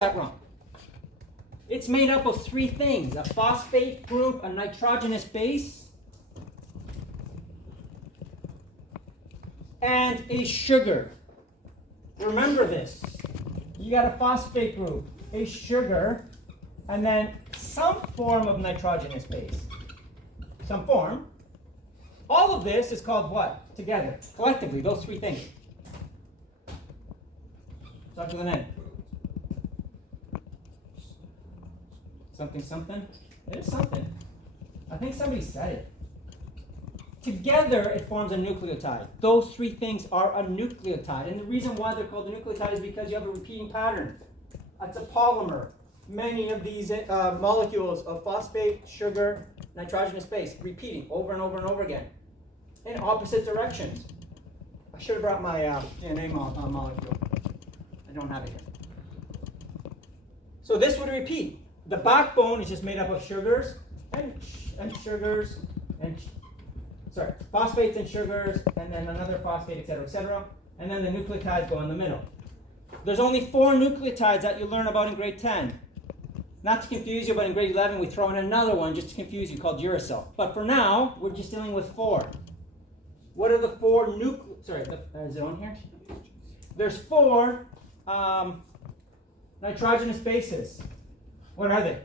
that wrong. It's made up of three things: a phosphate group, a nitrogenous base, and a sugar. Remember this. You got a phosphate group, a sugar, and then some form of nitrogenous base. Some form. All of this is called what? Together. Collectively, those three things. Start with an N. Something, something. It is something. I think somebody said it. Together, it forms a nucleotide. Those three things are a nucleotide. And the reason why they're called a nucleotide is because you have a repeating pattern. That's a polymer. Many of these molecules of phosphate, sugar, nitrogenous base, repeating over and over and over again in opposite directions. I should have brought my DNA molecule. I don't have it here. So this would repeat. The backbone is just made up of sugars and sugars and phosphates and sugars, and then another phosphate, etc., etc. And then the nucleotides go in the middle. There's only 4 nucleotides that you learn about in grade 10. Not to confuse you, but in grade 11 we throw in another one just to confuse you called uracil. But for now, we're just dealing with 4. What are the 4 is it on here? There's 4 nitrogenous bases. What are they?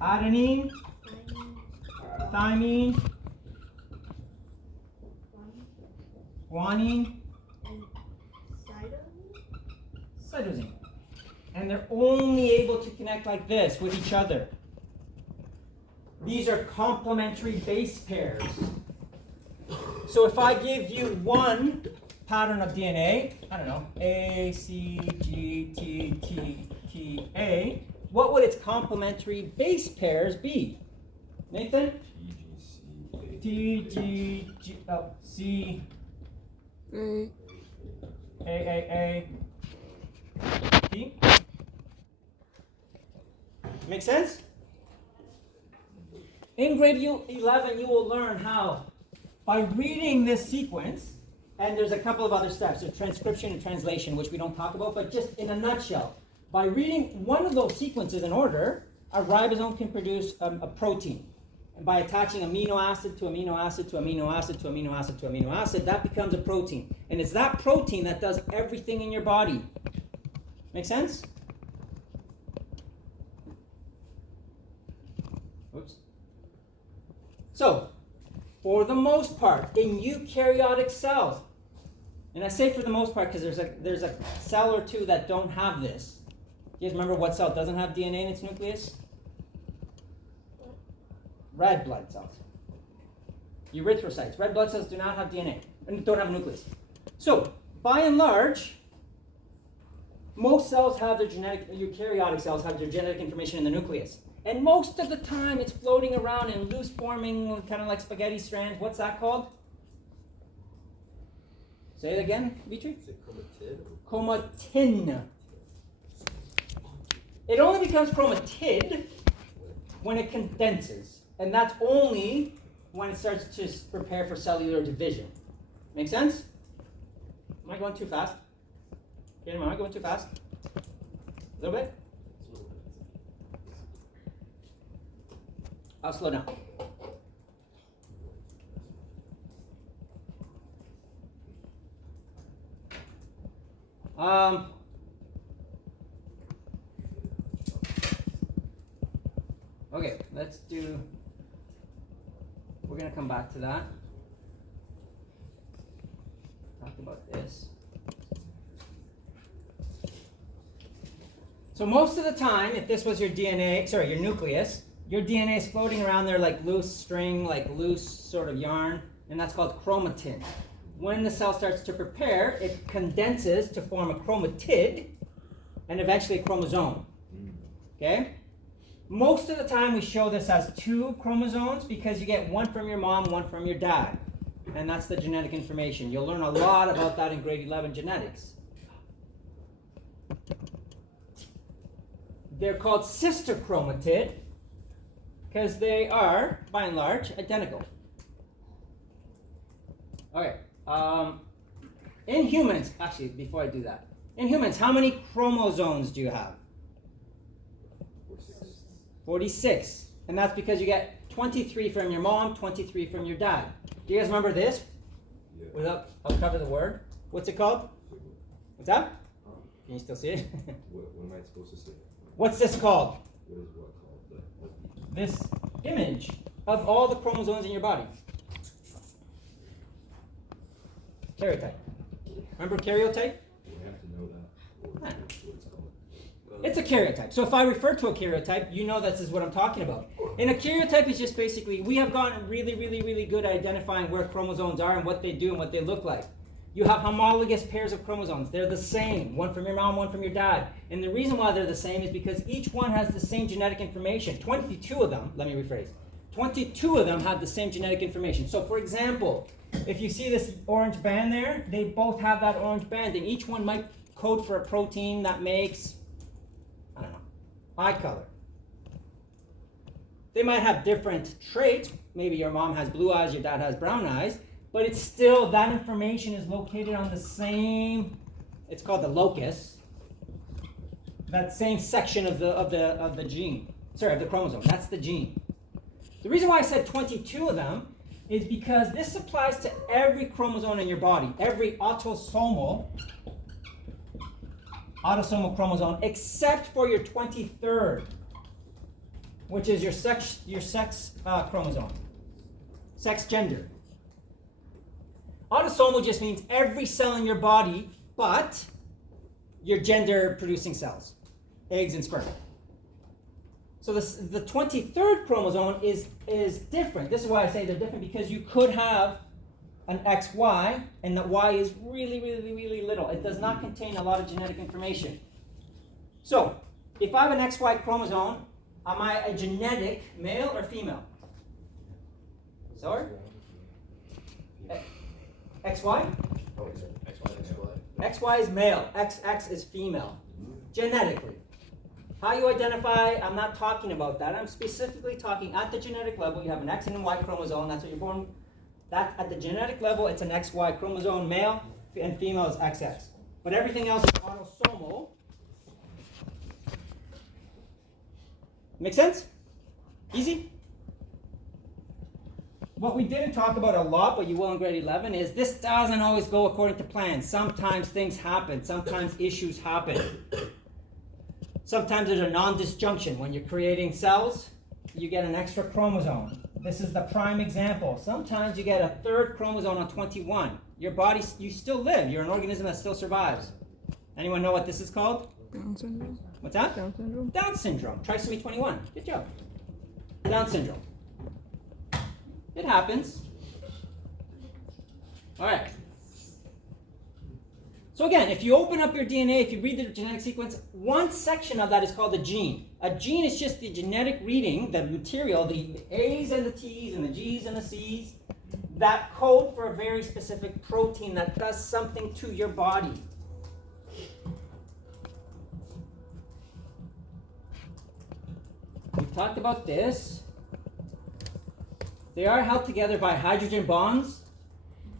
Adenine, thymine, guanine, and cytosine. And they're only able to connect like this with each other. These are complementary base pairs. So if I give you one pattern of DNA, I don't know, A, C, G, T, T, T, A, what would its complementary base pairs be? Nathan? T, G, G, oh, C, A, T. Make sense? In grade 11, you will learn how, by reading this sequence, and there's a couple of other steps, there's transcription and translation, which we don't talk about, but just in a nutshell, by reading one of those sequences in order, a ribosome can produce a protein. And by attaching amino acid to amino acid to amino acid to amino acid to amino acid, that becomes a protein. And it's that protein that does everything in your body. Make sense? Oops. So, for the most part, in eukaryotic cells, and I say for the most part because there's a cell or two that don't have this. You guys remember what cell doesn't have DNA in its nucleus? Red blood cells. Erythrocytes. Red blood cells do not have DNA and don't have a nucleus. So, by and large, most cells have their eukaryotic cells have their genetic information in the nucleus. And most of the time it's floating around in loose forming, kind of like spaghetti strands. What's that called? Say it again, Vitri? Is it chromatid? Chromatin. It only becomes chromatid when it condenses. And that's only when it starts to prepare for cellular division. Make sense? Am I going too fast? Am I going too fast? A little bit? I'll slow down. Okay, let's do, we're going to come back to that. Talk about this. So most of the time, if this was your DNA, your nucleus, your DNA is floating around there like loose string, like loose sort of yarn, and that's called chromatin. When the cell starts to prepare, it condenses to form a chromatid and eventually a chromosome. Okay? Most of the time we show this as 2 chromosomes because you get one from your mom, one from your dad. And that's the genetic information. You'll learn a lot about that in grade 11 genetics. They're called sister chromatid because they are, by and large, identical. Okay. In humans, actually, before I do that, In humans, how many chromosomes do you have? 46. And that's because you get 23 from your mom, 23 from your dad. Do you guys remember this? Yeah. I'll cover the word. What's it called? What's that? Can you still see it? What am I supposed to say? What's this called? What is what called? This image of all the chromosomes in your body. Karyotype. Remember karyotype? Do I have to know that? Or what it's called? It's a karyotype. So if I refer to a karyotype, you know this is what I'm talking about. And a karyotype is just basically, we have gotten really, really, really good at identifying where chromosomes are and what they do and what they look like. You have homologous pairs of chromosomes. They're the same. One from your mom, one from your dad. And the reason why they're the same is because each one has the same genetic information. 22 of them, let me rephrase. 22 of them have the same genetic information. So for example, if you see this orange band there, they both have that orange band. And each one might code for a protein that makes, I don't know, eye color. They might have different traits. Maybe your mom has blue eyes, your dad has brown eyes. But it's still, that information is located on the same, it's called the locus, that same section of the gene, of the chromosome. That's the gene. The reason why I said 22 of them is because this applies to every chromosome in your body, every autosomal chromosome, except for your 23rd, which is your sex chromosome, sex gender. Autosomal just means every cell in your body, but your gender-producing cells, eggs and sperm. So the 23rd chromosome is different. This is why I say they're different, because you could have an XY, and the Y is really, really, really little. It does not contain a lot of genetic information. So, if I have an XY chromosome, am I a genetic male or female? Sorry? XY? XY is male, XX is female, genetically. How you identify, I'm not talking about that. I'm specifically talking at the genetic level. You have an X and a Y chromosome, that's what you're born. That at the genetic level, it's an XY chromosome, male, and female is XX. But everything else is autosomal. Make sense? Easy? What we didn't talk about a lot, but you will in grade 11, is this doesn't always go according to plan. Sometimes things happen. Sometimes issues happen. Sometimes there's a non-disjunction. When you're creating cells, you get an extra chromosome. This is the prime example. Sometimes you get a third chromosome on 21. Your body, you still live. You're an organism that still survives. Anyone know what this is called? Down syndrome. What's that? Down syndrome. Down syndrome. Trisomy 21. Good job. Down syndrome. It happens. All right. So again, if you open up your DNA, if you read the genetic sequence, one section of that is called a gene. A gene is just the genetic reading, the material, the A's and the T's and the G's and the C's, that code for a very specific protein that does something to your body. We've talked about this. They are held together by hydrogen bonds.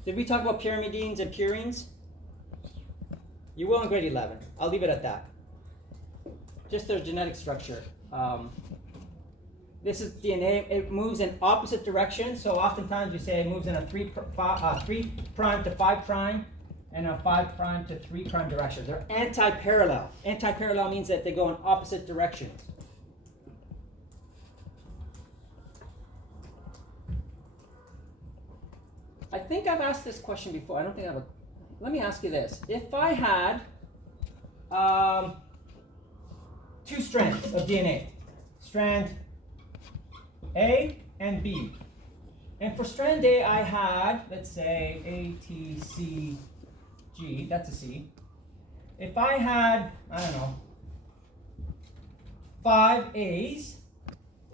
Did we talk about pyrimidines and purines? You will in grade 11. I'll leave it at that. Just their genetic structure. This is DNA. It moves in opposite directions. So oftentimes we say it moves in a 3' to 5' and a 5' to 3' direction. They're anti-parallel. Anti-parallel means that they go in opposite directions. I think I've asked this question before. I don't think I have a... Let me ask you this. If I had 2 strands of DNA, strand A and B, and for strand A I had, let's say, A, T, C, G, that's a C. If I had, I don't know, 5 A's,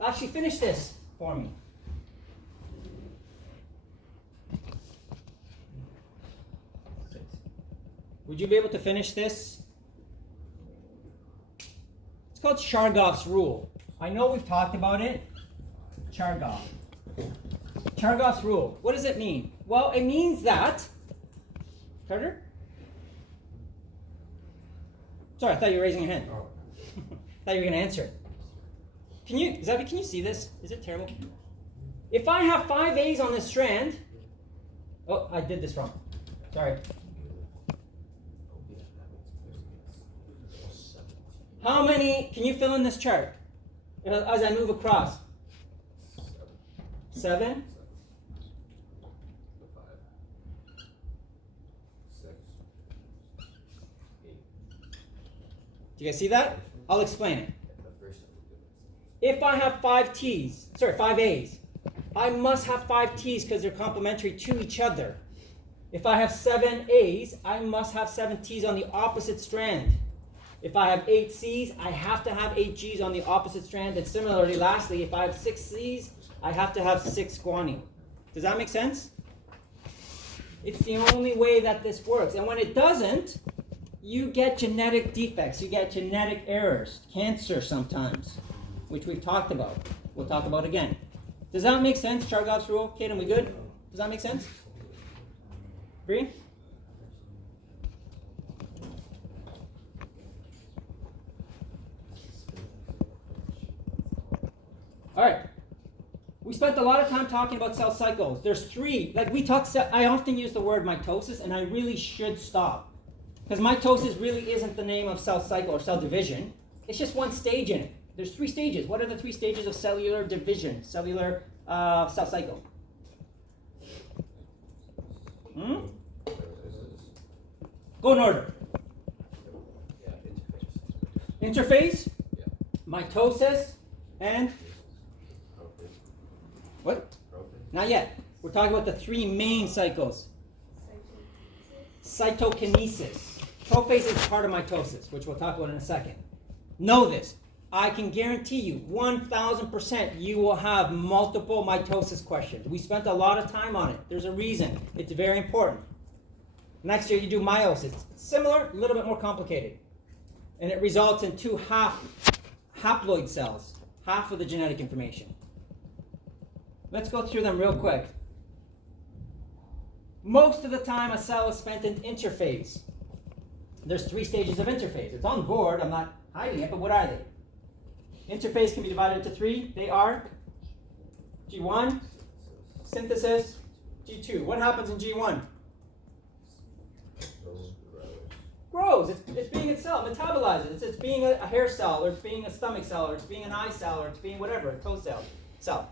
actually finish this for me. Would you be able to finish this? It's called Chargaff's rule. I know we've talked about it. Chargaff. Chargaff's rule. What does it mean? Well, it means that, Carter? Sorry, I thought you were raising your hand. Oh. I thought you were going to answer. Can you see this? Is it terrible? If I have 5 A's on this strand, oh, I did this wrong. Sorry. How many, can you fill in this chart as I move across? 7? 5, 6, 8. Do you guys see that? I'll explain it. If I have 5 A's, I must have 5 T's because they're complementary to each other. If I have 7 A's, I must have 7 T's on the opposite strand. If I have 8 C's, I have to have 8 G's on the opposite strand. And similarly, lastly, if I have 6 C's, I have to have 6 guanine. Does that make sense? It's the only way that this works. And when it doesn't, you get genetic defects. You get genetic errors. Cancer sometimes, which we've talked about. We'll talk about again. Does that make sense? Chargaff's rule? Kate, are we good? Does that make sense? Bree? All right. We spent a lot of time talking about cell cycles. There's 3. Like I often use the word mitosis, and I really should stop. Because mitosis really isn't the name of cell cycle or cell division. It's just one stage in it. There's 3 stages. What are the 3 stages of cellular division, cellular cell cycle? Go in order. Interphase, mitosis, and what? Not yet. We're talking about the 3 main cycles. Cytokinesis. Prophase is part of mitosis, which we'll talk about in a second. Know this. I can guarantee you 1,000% you will have multiple mitosis questions. We spent a lot of time on it. There's a reason. It's very important. Next year you do meiosis. Similar, a little bit more complicated. And it results in 2 haploid cells, half of the genetic information. Let's go through them real quick. Most of the time a cell is spent in interphase. There's 3 stages of interphase. It's on the board. I'm not hiding it, but what are they? Interphase can be divided into 3. They are G1, synthesis, G2. What happens in G1? Grows. It's being itself, metabolizes. It's being a hair cell, or it's being a stomach cell, or it's being an eye cell, or it's being whatever, a toe cell.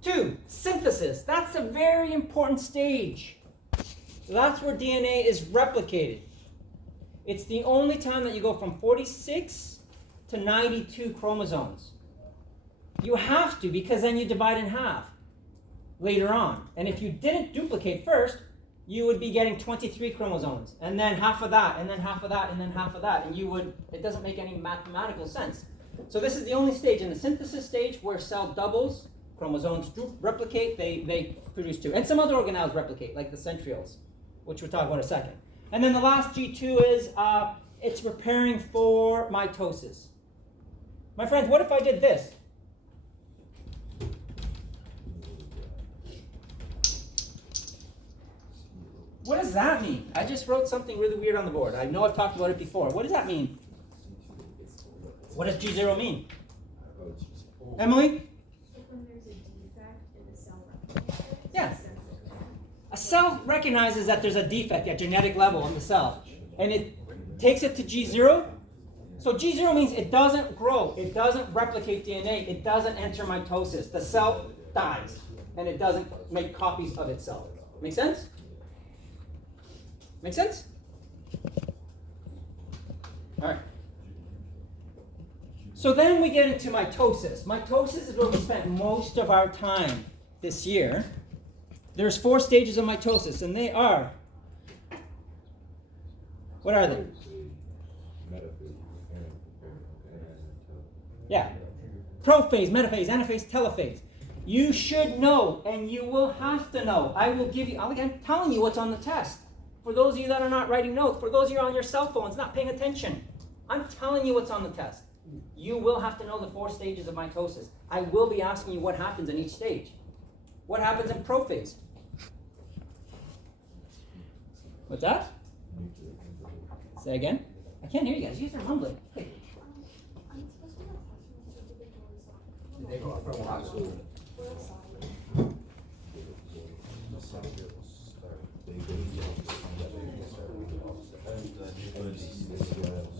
2, synthesis. That's a very important stage. That's where DNA is replicated. It's the only time that you go from 46 to 92 chromosomes. You have to, because then you divide in half later on. And if you didn't duplicate first, you would be getting 23 chromosomes, and then half of that, and then half of that, and then half of that, and it doesn't make any mathematical sense. So this is the only stage in the synthesis stage where cell doubles, chromosomes replicate, they produce 2. And some other organelles replicate, like the centrioles, which we'll talk about in a second. And then the last G2 is it's preparing for mitosis. My friends, what if I did this? What does that mean? I just wrote something really weird on the board. I know I've talked about it before. What does that mean? What does G0 mean? Emily? When there's a defect in the cell replication. Yeah. A cell recognizes that there's a defect at genetic level in the cell, and it takes it to G0. So G0 means it doesn't grow, it doesn't replicate DNA, it doesn't enter mitosis. The cell dies, and it doesn't make copies of itself. Make sense? Make sense? All right. So then we get into mitosis. Mitosis is where we spent most of our time this year. There's 4 stages of mitosis, and they are, what are they? Yeah. Prophase, metaphase, anaphase, telophase. You should know, and you will have to know. I'm telling you what's on the test. For those of you that are not writing notes, for those of you on your cell phones not paying attention, I'm telling you what's on the test. You will have to know the 4 stages of mitosis. I will be asking you what happens in each stage. What happens in prophase? What's that? Say again? I can't hear you guys. You guys are mumbling. Hey. I'm supposed to have questions to the doors off. They go from absolutely. We're outside.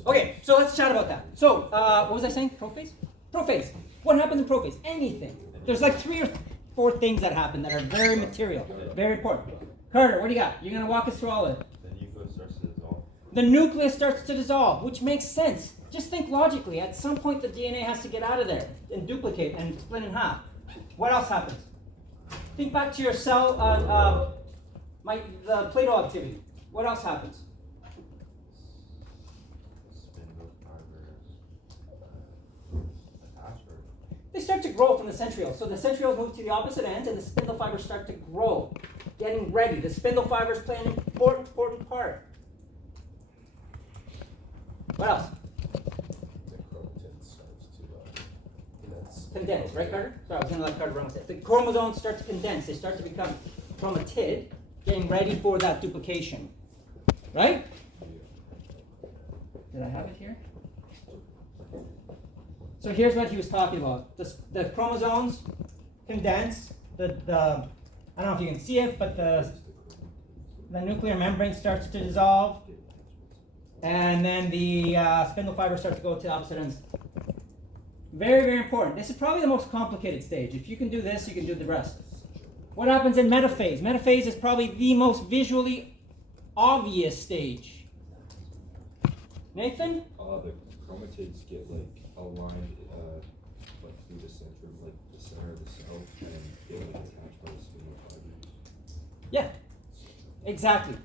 Okay, so let's chat about that. So, what was I saying? Prophase? Prophase. What happens in prophase? Anything. There's like 3 or 4 things that happen that are very material, very important. Carter, what do you got? You're going to walk us through all of it. The nucleus starts to dissolve. The nucleus starts to dissolve, which makes sense. Just think logically. At some point, the DNA has to get out of there and duplicate and split in half. What else happens? Think back to your cell, the Plato activity. What else happens? Spindle fibers attach or They start to grow from the centrioles. So the centrioles move to the opposite ends, and the spindle fibers start to grow, getting ready. The spindle fibers play an important part. What else? The chromatin starts to condense. Condense, right, Carter? Sorry, I was going to let Carter run with it. The chromosomes start to condense. They start to become chromatid, getting ready for that duplication. Right? Did I have it here? So here's what he was talking about. The chromosomes condense. I don't know if you can see it, but the nuclear membrane starts to dissolve. And then the spindle fibers start to go to the opposite ends. Very, very important. This is probably the most complicated stage. If you can do this, you can do the rest. What happens in metaphase? Metaphase is probably the most visually obvious stage. Nathan? The chromatids get like aligned like through the center, like the center of the cell, and get like attached by the spindle fibers. Yeah, exactly.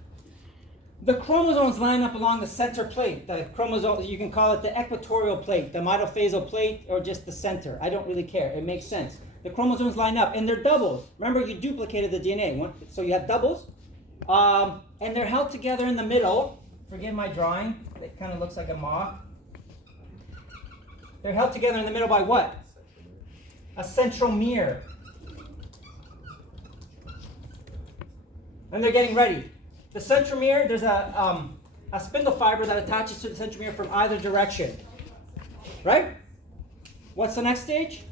The chromosomes line up along the center plate. The chromosome, you can call it the equatorial plate, the mitophasal plate, or just the center. I don't really care. It makes sense. The chromosomes line up, and they're doubles. Remember, you duplicated the DNA. So you have doubles, and they're held together in the middle. Forgive my drawing. It kind of looks like a moth. They're held together in the middle by what? A centromere. And they're getting ready. The centromere, there's a spindle fiber that attaches to the centromere from either direction. Right? What's the next stage?